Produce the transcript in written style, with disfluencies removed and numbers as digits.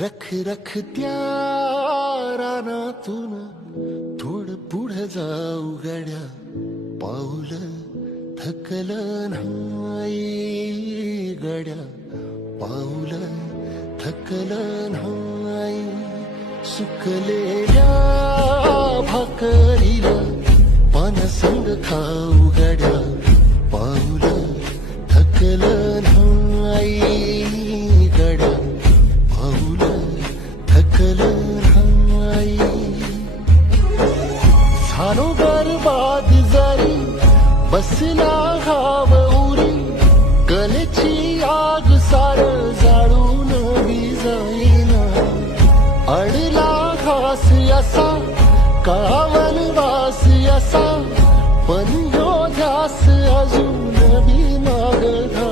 रख रख त्या रानातून थोडं पुढे जाऊ गड्या, पाऊल थकलं नाही गड्या, पाऊल थकलं नाही. सुकलेल्या भाकरीला पानसंग खाऊ गड्या, पाऊल थकलं नाही गड्या, पाऊल थकलं नाही. झालो बरबाद जरी बसला घाव उरी, कलेची आग सार जाळून विजाईना. अडला घास असा का वनवास असा, पण यो ध्यास अजून